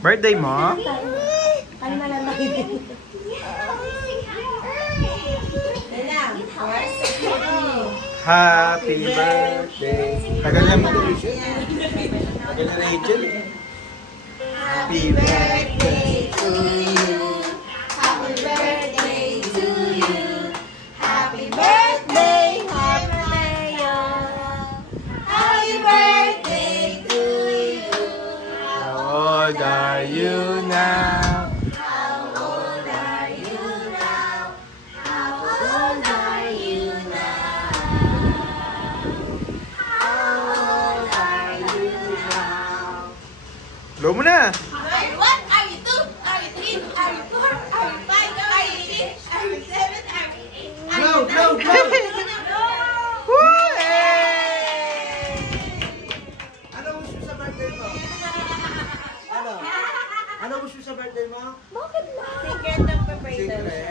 Birthday mo? Ano na lang nakikinig? Happy birthday. Tagal niya mo. Tagal na Rachel. Happy birthday to you. Happy birthday to you. Happy birthday, happy Happy birthday to you. How old are you now? How old are you now? How old are you now? How old are you now? Blow mo na. What are you two? Are you three? Are you four? Are you five? Are you six? Are you seven? Are you eight? Blow, blow, blow! Ano gusto sa birthday mo? Ano? Ano gusto sa birthday mo? Bakit ba? Secret ng paper. Secret.